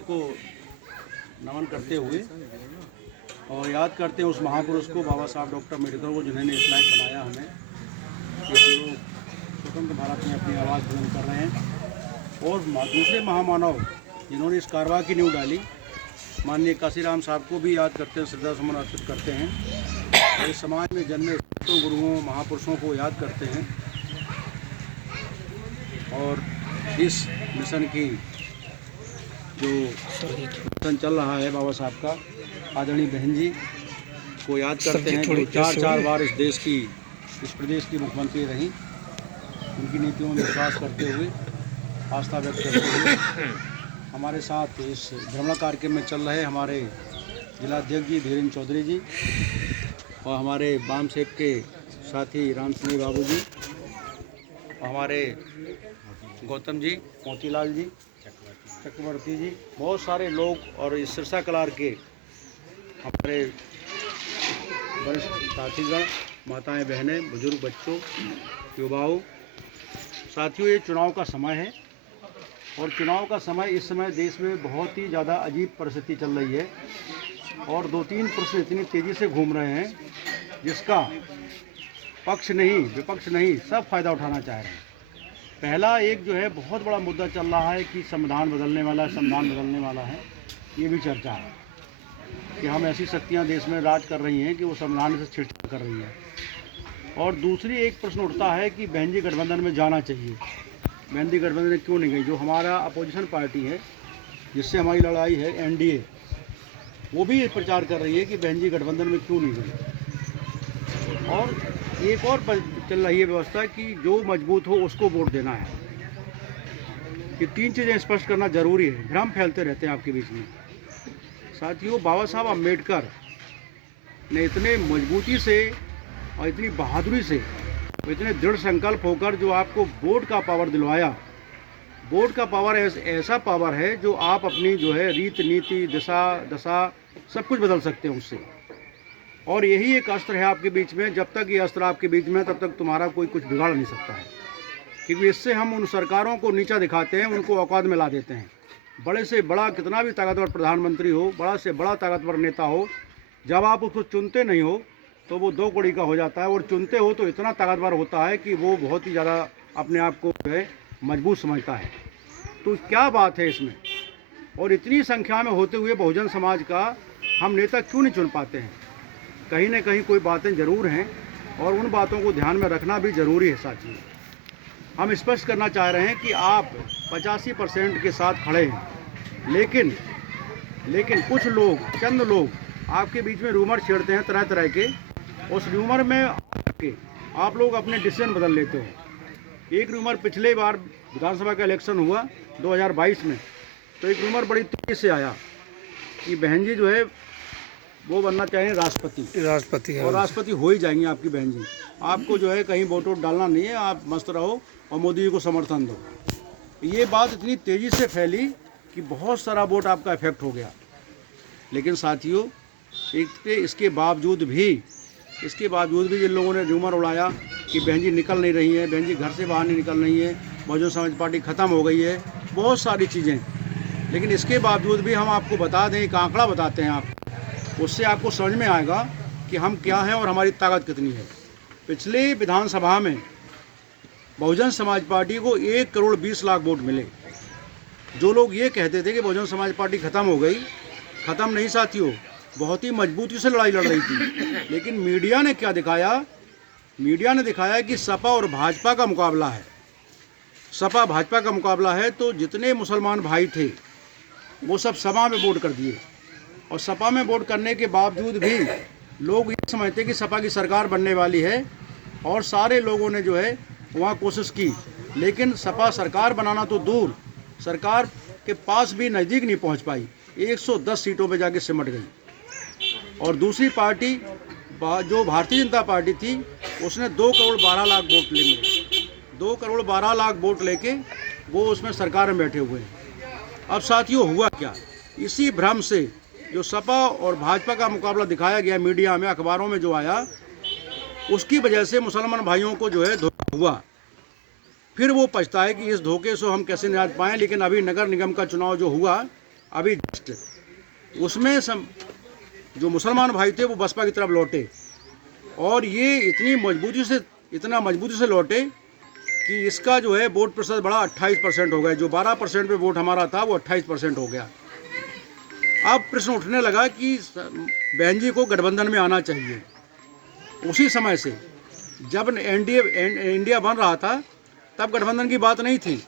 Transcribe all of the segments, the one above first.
को नमन करते हुए और याद करते हैं उस महापुरुष को, बाबा साहब डॉक्टर अम्बेडकर को, जिन्होंने इस लायक बनाया हमें कि हम लोग स्वतंत्र भारत में अपनी आवाज़ बुलंद कर रहे हैं। और दूसरे महामानव जिन्होंने इस कारवां की नींव डाली, माननीय काशीराम साहब को भी याद करते हैं, श्रद्धा सुमन अर्पित करते हैं। और इस समाज में जन्मे गुरुओं महापुरुषों को याद करते हैं। और इस मिशन की जो मिशन चल रहा है बाबा साहब का, आदरणीय बहन जी को याद करते हैं, जो चार बार इस प्रदेश की मुख्यमंत्री रहीं। उनकी नीतियों में विश्वास करते हुए, आस्था व्यक्त करते हुए हमारे साथ इस भ्रमण कार्यक्रम में चल रहे हमारे जिलाध्यक्ष जी धीरेन्द्र चौधरी जी और हमारे बाम सेब के साथी राम सिंह बाबू जी और हमारे गौतम जी, मोतीलाल जी, चक्रवर्ती जी, बहुत सारे लोग और इस सिरसा कलार के हमारे वरिष्ठ साथीगण, माताएं, बहनें, बुजुर्ग, बच्चों, युवाओं, साथियों, ये चुनाव का समय है और चुनाव का समय इस समय देश में बहुत ही ज़्यादा अजीब परिस्थिति चल रही है और 2-3 प्रश्न इतनी तेज़ी से घूम रहे हैं जिसका पक्ष नहीं, विपक्ष नहीं, सब फायदा उठाना चाह रहे हैं। पहला एक जो है बहुत बड़ा मुद्दा चल रहा है कि संविधान बदलने वाला है। ये भी चर्चा है कि हम ऐसी शक्तियां देश में राज कर रही हैं कि वो संविधान से छेड़छाड़ कर रही हैं। और दूसरी एक प्रश्न उठता है कि बहन जी गठबंधन में जाना चाहिए। बहन जी गठबंधन में क्यों नहीं गई? जो हमारा अपोजिशन पार्टी है, जिससे हमारी लड़ाई है, एनडीए, वो भी प्रचार कर रही है कि बहन जी गठबंधन में क्यों नहीं गई। और एक और चल रही है व्यवस्था कि जो मजबूत हो उसको वोट देना है। ये 3 चीज़ें स्पष्ट करना जरूरी है, भ्रम फैलते रहते हैं आपके बीच में। साथियों, बाबा साहब अम्बेडकर ने इतने मजबूती से और इतनी बहादुरी से, इतने दृढ़ संकल्प होकर जो आपको वोट का पावर दिलवाया। वोट का पावर ऐसा पावर है जो आप अपनी जो है रीत नीति, दिशा दशा सब कुछ बदल सकते हैं उससे। और यही एक अस्त्र है आपके बीच में। जब तक ये अस्त्र आपके बीच में है तब तक तुम्हारा कोई कुछ बिगाड़ नहीं सकता है, क्योंकि इससे हम उन सरकारों को नीचा दिखाते हैं, उनको औकात में ला देते हैं। बड़े से बड़ा कितना भी ताकतवर प्रधानमंत्री हो, बड़ा से बड़ा ताकतवर नेता हो, जब आप उसको चुनते नहीं हो तो वो 2 कौड़ी का हो जाता है, और चुनते हो तो इतना ताकतवर होता है कि वो बहुत ही ज़्यादा अपने आप को जो है मजबूत समझता है। तो क्या बात है इसमें? और इतनी संख्या में होते हुए बहुजन समाज का हम नेता क्यों नहीं चुन पाते हैं? कहीं ना कहीं कोई बातें ज़रूर हैं और उन बातों को ध्यान में रखना भी ज़रूरी है। साथियों, हम स्पष्ट करना चाह रहे हैं कि आप 85% के साथ खड़े हैं, लेकिन कुछ लोग, चंद लोग आपके बीच में रूमर छेड़ते हैं तरह तरह के। उस रूमर में आप लोग अपने डिसीजन बदल लेते हो। एक रूमर पिछले बार विधानसभा का इलेक्शन हुआ 2022 में, तो एक रूमर बड़ी तेज़ी से आया कि बहन जी जो है वो बनना चाहिए राष्ट्रपति, और राष्ट्रपति हो ही जाएंगी आपकी बहन जी। आपको जो है कहीं वोट डालना नहीं है, आप मस्त रहो और मोदी जी को समर्थन दो। ये बात इतनी तेज़ी से फैली कि बहुत सारा वोट आपका इफेक्ट हो गया। लेकिन साथियों, इसके बावजूद भी जिन लोगों ने रूमर उड़ाया कि बहन जी निकल नहीं रही है, बहन जी घर से बाहर नहीं निकल रही है, बहुजन समाज पार्टी ख़त्म हो गई है, बहुत सारी चीज़ें, लेकिन इसके बावजूद भी हम आपको बता दें, एक आंकड़ा बताते हैं आपको, उससे आपको समझ में आएगा कि हम क्या हैं और हमारी ताकत कितनी है। पिछले विधानसभा में बहुजन समाज पार्टी को 1 करोड़ 20 लाख वोट मिले। जो लोग ये कहते थे कि बहुजन समाज पार्टी ख़त्म हो गई, ख़त्म नहीं साथियों, बहुत ही मजबूती से लड़ाई लड़ रही थी। लेकिन मीडिया ने क्या दिखाया? मीडिया ने दिखाया कि सपा और भाजपा का मुकाबला है। सपा भाजपा का मुकाबला है, तो जितने मुसलमान भाई थे वो सब सपा में वोट कर दिए। और सपा में वोट करने के बावजूद भी लोग ये समझते कि सपा की सरकार बनने वाली है, और सारे लोगों ने जो है वहाँ कोशिश की। लेकिन सपा सरकार बनाना तो दूर, सरकार के पास भी नज़दीक नहीं पहुँच पाई, 110 सीटों पे जाके सिमट गई। और दूसरी पार्टी जो भारतीय जनता पार्टी थी, उसने 2 करोड़ 12 लाख वोट लेंगे, 2 करोड़ 12 लाख वोट लेके वो उसमें सरकार में बैठे हुए हैं। अब साथियों, हुआ क्या? इसी भ्रम से जो सपा और भाजपा का मुकाबला दिखाया गया मीडिया में, अखबारों में जो आया, उसकी वजह से मुसलमान भाइयों को जो है धोखा हुआ। फिर वो पछता है कि इस धोखे से हम कैसे निजात पाएँ। लेकिन अभी नगर निगम का चुनाव जो हुआ, अभी जस्ट, उसमें जो मुसलमान भाई थे वो बसपा की तरफ लौटे, और ये इतना मजबूती से लौटे कि इसका जो है वोट प्रतिशत बढ़ा 28% हो गया। जो 12% पे वोट हमारा था वो 28% हो गया। अब प्रश्न उठने लगा कि बहन जी को गठबंधन में आना चाहिए। उसी समय से जब इंडिया बन रहा था तब गठबंधन की बात नहीं थी,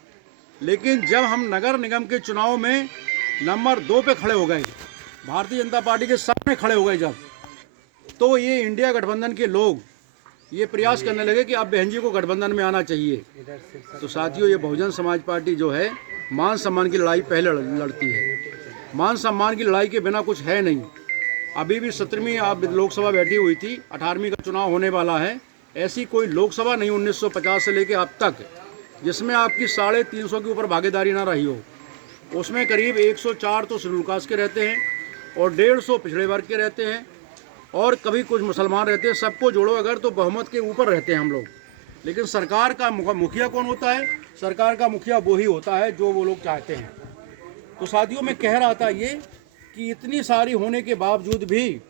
लेकिन जब हम नगर निगम के चुनाव में नंबर 2 पे खड़े हो गए, भारतीय जनता पार्टी के सामने खड़े हो गए जब, तो ये इंडिया गठबंधन के लोग ये प्रयास करने लगे कि अब बहन जी को गठबंधन में आना चाहिए। तो साथियों, ये बहुजन समाज पार्टी जो है मान सम्मान की लड़ाई पहले लड़ती है। मान सम्मान की लड़ाई के बिना कुछ है नहीं। अभी भी 17वीं आप लोकसभा बैठी हुई थी, 18वीं का चुनाव होने वाला है। ऐसी कोई लोकसभा नहीं 1950 से लेकर अब तक जिसमें आपकी 350 के ऊपर भागीदारी ना रही हो। उसमें करीब 104 तो शेड्यूल कास्ट के रहते हैं और 150 पिछड़े वर्ग के रहते हैं और कभी कुछ मुसलमान रहते हैं। सबको जोड़ो अगर तो बहुमत के ऊपर रहते हैं हम लोग। लेकिन सरकार का मुखिया कौन होता है? सरकार का मुखिया वो ही होता है जो वो लोग चाहते हैं। तो साथियों, मैं कह रहा था ये कि इतनी सारी होने के बावजूद भी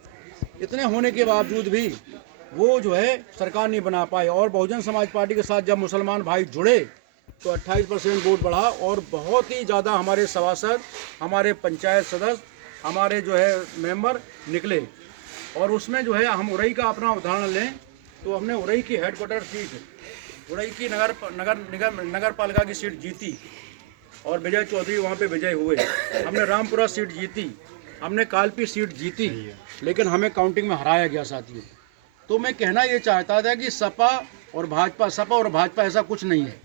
वो जो है सरकार नहीं बना पाए। और बहुजन समाज पार्टी के साथ जब मुसलमान भाई जुड़े तो 28% वोट बढ़ा और बहुत ही ज़्यादा हमारे सभासद, हमारे पंचायत सदस्य, हमारे जो है मेंबर निकले। और उसमें जो है हम उरई का अपना उदाहरण लें तो हमने उरई की हेडक्वार्टर सीट, उरई की नगर पालिका की सीट जीती और विजय चौधरी वहाँ पे विजय हुए। हमने रामपुरा सीट जीती, हमने कालपी सीट जीती, लेकिन हमें काउंटिंग में हराया गया साथियों। तो मैं कहना ये चाहता था कि सपा और भाजपा ऐसा कुछ नहीं है।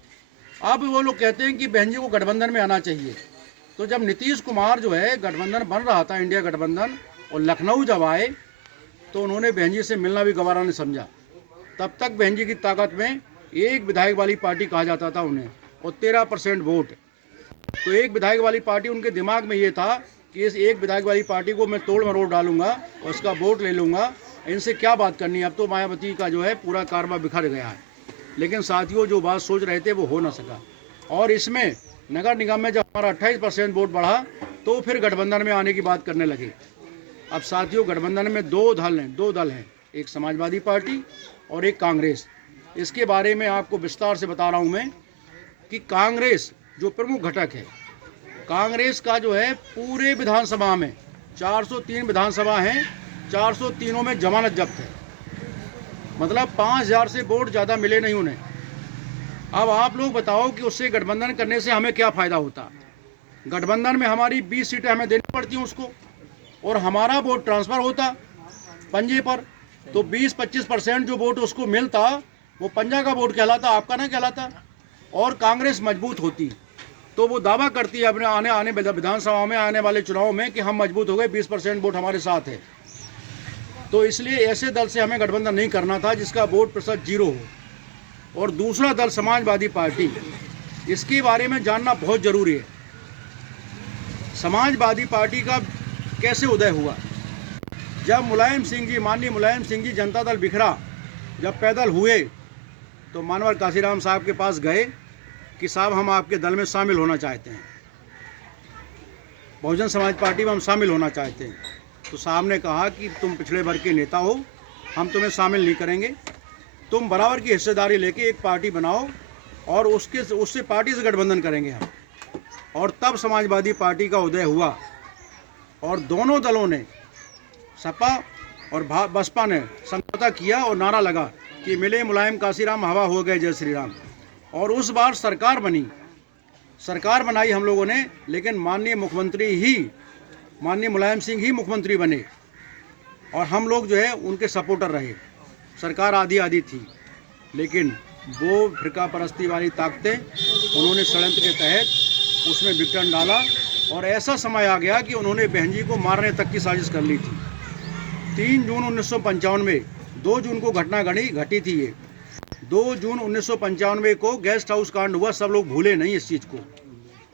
अब वो लोग कहते हैं कि बहन जी को गठबंधन में आना चाहिए। तो जब नीतीश कुमार जो है गठबंधन बन रहा था, इंडिया गठबंधन, और लखनऊ जब आए तो उन्होंने बहन जी से मिलना भी गवारा नहीं समझा। तब तक बहन जी की ताकत में एक विधायक वाली पार्टी कहा जाता था उन्हें, और 13% वोट। तो एक विधायक वाली पार्टी उनके दिमाग में ये था कि इस एक विधायक वाली पार्टी को मैं तोड़ मरोड़ डालूंगा और उसका वोट ले लूँगा, इनसे क्या बात करनी है। अब तो मायावती का जो है पूरा कारवा बिखर गया है। लेकिन साथियों, जो बात सोच रहे थे वो हो ना सका। और इसमें नगर निगम में जब हमारा 28% वोट बढ़ा तो फिर गठबंधन में आने की बात करने लगे। अब साथियों, गठबंधन में दो दल हैं, एक समाजवादी पार्टी और एक कांग्रेस। इसके बारे में आपको विस्तार से बता रहा हूँ मैं कि कांग्रेस जो प्रमुख घटक है, कांग्रेस का जो है पूरे विधानसभा में 403 विधानसभा हैं, 403 में जमानत जब्त है। मतलब 5000 से वोट ज़्यादा मिले नहीं उन्हें। अब आप लोग बताओ कि उससे गठबंधन करने से हमें क्या फ़ायदा होता? गठबंधन में हमारी 20 सीटें हमें देनी पड़ती हैं उसको, और हमारा वोट ट्रांसफ़र होता पंजे पर। तो 20-25% जो वोट उसको मिलता वो पंजा का वोट कहलाता, आपका ना कहलाता। और कांग्रेस मजबूत होती तो वो दावा करती है अपने आने विधानसभा में आने वाले चुनाव में कि हम मजबूत हो गए, 20% वोट हमारे साथ है। तो इसलिए ऐसे दल से हमें गठबंधन नहीं करना था जिसका वोट प्रतिशत 0 हो। और दूसरा दल समाजवादी पार्टी, इसके बारे में जानना बहुत ज़रूरी है। समाजवादी पार्टी का कैसे उदय हुआ? जब माननीय मुलायम सिंह जी जनता दल बिखरा जब पैदल हुए तो मानवर काशीराम साहब के पास गए कि साहब हम आपके दल में शामिल होना चाहते हैं, बहुजन समाज पार्टी में हम शामिल होना चाहते हैं। तो साहब ने कहा कि तुम पिछड़े वर्ग के नेता हो, हम तुम्हें शामिल नहीं करेंगे, तुम बराबर की हिस्सेदारी लेके एक पार्टी बनाओ और उससे पार्टी से गठबंधन करेंगे हम। और तब समाजवादी पार्टी का उदय हुआ और दोनों दलों ने, सपा और बसपा ने समझौता किया और नारा लगा कि मिले मुलायम काशीराम, हवा हो गए जय श्री राम। और उस बार सरकार बनाई हम लोगों ने, लेकिन माननीय मुलायम सिंह ही मुख्यमंत्री बने और हम लोग जो है उनके सपोर्टर रहे। सरकार आधी थी, लेकिन वो फिरका परस्ती वाली ताकतें, उन्होंने षड्यंत्र के तहत उसमें विघटन डाला और ऐसा समय आ गया कि उन्होंने बहन जी को मारने तक की साजिश कर ली थी। 3 जून 1995 में, 2 जून को घटना घटी थी ये। 2 जून 1995 को गेस्ट हाउस कांड हुआ, सब लोग भूले नहीं इस चीज़ को।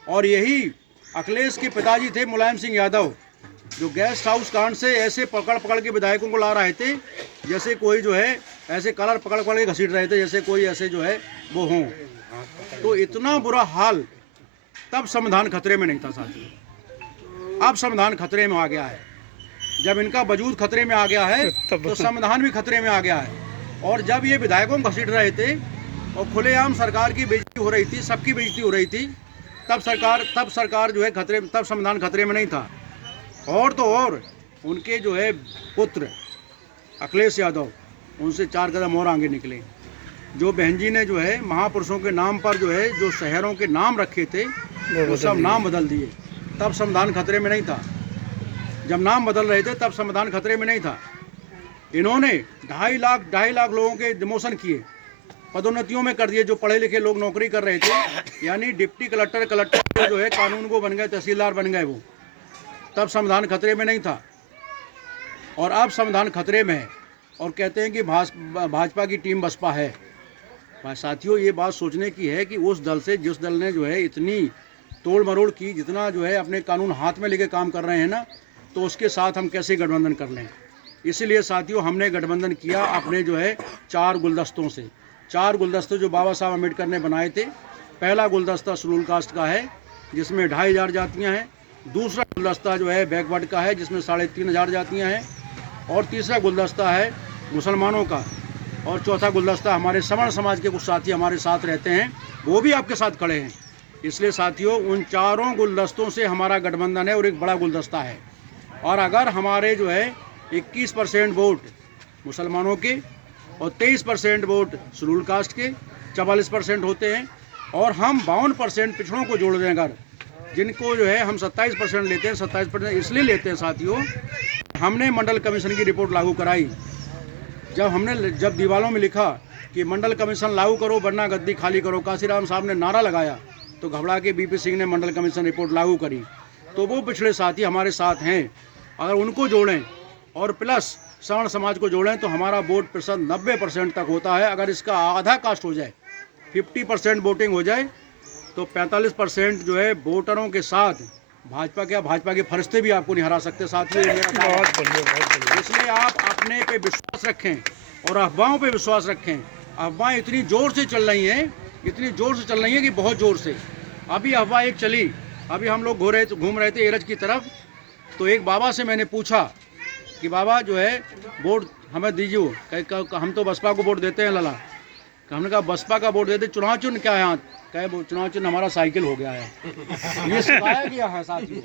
और यही अखिलेश के पिताजी थे मुलायम सिंह यादव, जो गेस्ट हाउस कांड से ऐसे पकड़ के विधायकों को ला रहे थे जैसे कोई जो है ऐसे कलर पकड़ के घसीट रहे थे जैसे कोई ऐसे जो है वो हों। तो इतना बुरा हाल, तब संविधान खतरे में नहीं था साथियों। अब संविधान खतरे में आ गया है। जब इनका वजूद खतरे में आ गया है तो संविधान भी खतरे में आ गया है। और जब ये विधायकों को घसीट रहे थे और खुलेआम सरकार की बेइज्जती हो रही थी, सबकी बेइज्जती हो रही थी, तब सरकार जो है खतरे, तब संविधान खतरे में नहीं था। और तो और उनके जो है पुत्र अखिलेश यादव उनसे 4 कदम और आगे निकले। जो बहन जी ने जो है महापुरुषों के नाम पर जो है जो शहरों के नाम रखे थे वो सब नाम बदल दिए, तब संविधान खतरे में नहीं था। जब नाम बदल रहे थे तब संविधान खतरे में नहीं था। इन्होंने 2.5 लाख लोगों के डिमोशन किए, पदोन्नतियों में कर दिए। जो पढ़े लिखे लोग नौकरी कर रहे थे, यानी डिप्टी कलेक्टर जो है कानून को बन गए, तहसीलदार बन गए वो, तब संविधान खतरे में नहीं था। और अब संविधान खतरे में है और कहते हैं कि भाजपा की टीम बसपा है। साथियों, ये बात सोचने की है कि उस दल से, जिस दल ने जो है इतनी तोड़ मरोड़ की, जितना जो है अपने कानून हाथ में लेके काम कर रहे हैं ना, तो उसके साथ हम कैसे गठबंधन कर लें। इसीलिए साथियों, हमने गठबंधन किया अपने जो है 4 गुलदस्तों से। 4 गुलदस्ते जो बाबा साहब अम्बेडकर ने बनाए थे। पहला गुलदस्ता शेड्यूल कास्ट का है जिसमें 2500 जातियाँ हैं। दूसरा गुलदस्ता जो है बैकवर्ड का है जिसमें 3500 जातियाँ हैं। और तीसरा गुलदस्ता है मुसलमानों का। और चौथा गुलदस्ता हमारे सवर्ण समाज के कुछ साथी हमारे साथ रहते हैं, वो भी आपके साथ खड़े हैं। इसलिए साथियों, उन 4 गुलदस्तों से हमारा गठबंधन है और एक बड़ा गुलदस्ता है। और अगर हमारे जो है 21% वोट मुसलमानों के और 23% वोट शेड्यूल कास्ट के, 44% होते हैं, और हम 52% पिछड़ों को जोड़ दें, अगर जिनको जो है हम 27% लेते हैं, 27% इसलिए लेते हैं साथियों, हमने मंडल कमीशन की रिपोर्ट लागू कराई। जब दीवालों में लिखा कि मंडल कमीशन लागू करो वरना गद्दी खाली करो, काशीराम साहब ने नारा लगाया तो घबरा के बीपी सिंह ने मंडल कमीशन रिपोर्ट लागू करी। तो वो पिछड़े साथी हमारे साथ हैं, अगर उनको जोड़ें और प्लस सवर्ण समाज को जोड़ें तो हमारा वोट प्रतिशत 90% तक होता है। अगर इसका आधा कास्ट हो जाए, 50% वोटिंग हो जाए, तो 45% जो है वोटरों के साथ भाजपा के फरिश्ते भी आपको नहीं हरा सकते साथियों। बहुत बढ़िया। इसलिए आप अपने पे विश्वास रखें और अफवाहों पे विश्वास रखें। अफवाहें इतनी ज़ोर से चल रही हैं कि बहुत ज़ोर से। अभी अफवाह एक चली, अभी हम लोग घूम रहे थे एरज की तरफ, तो एक बाबा से मैंने पूछा कि बाबा जो है वोट हमें दीजिए। हम तो बसपा को वोट देते हैं लला। हमने कहा बसपा का वोट देते, चुनाव चिन्ह क्या है? कहे चुनाव चिन्ह हमारा साइकिल हो गया है। ये सिखाया गया है साथियों,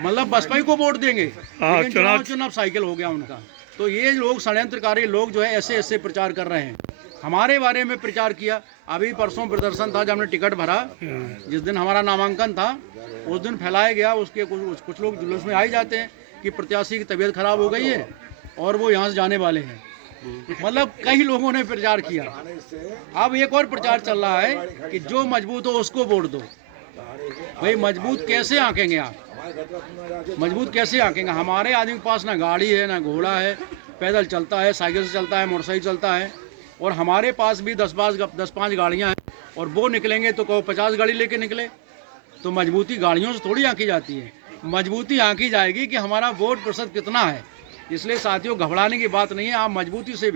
मतलब बसपा ही को वोट देंगे, लेकिन चुनाव चिन्ह अब साइकिल हो गया उनका। तो ये लोग षड्यंत्रकारी लोग जो है ऐसे प्रचार कर रहे हैं। हमारे बारे में प्रचार किया। अभी परसों प्रदर्शन था जब हमने टिकट भरा, जिस दिन हमारा नामांकन था उस दिन फैलाया गया। उसके कुछ लोग जुलूस में आ ही जाते हैं कि प्रत्याशी की तबीयत खराब हो गई है और वो यहाँ से जाने वाले हैं। मतलब कई लोगों ने प्रचार किया। अब एक और प्रचार चल रहा है कि जो मजबूत हो उसको वोट दो। भाई मजबूत कैसे आंकेंगे आप? मजबूत कैसे आंकेंगे? हमारे आदमी के पास ना गाड़ी है, ना घोड़ा है, पैदल चलता है, साइकिल से चलता है, मोटरसाइकिल चलता है। और हमारे पास भी 10-5 गाड़ियाँ हैं और वो निकलेंगे तो कहो 50 गाड़ी लेके निकले। तो मजबूती गाड़ियों से थोड़ी आंकी जाती है। मजबूती आंकी जाएगी कि हमारा वोट प्रतिशत कितना है। इसलिए साथियों, घबराने की बात नहीं है। आप मजबूती से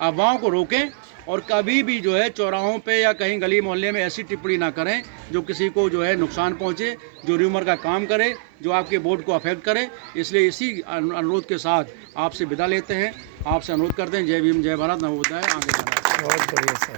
अफवाहों को रोकें और कभी भी जो है चौराहों पे या कहीं गली मोहल्ले में ऐसी टिप्पणी ना करें जो किसी को जो है नुकसान पहुंचे, जो र्यूमर का काम करे, जो आपके वोट को अफेक्ट करे। इसलिए इसी अनुरोध के साथ आपसे विदा लेते हैं। आपसे अनुरोध करते हैं, जय भीम, जय भारत, नमो बुद्धाय, आगे बढ़ाएं। बहुत बढ़िया सर।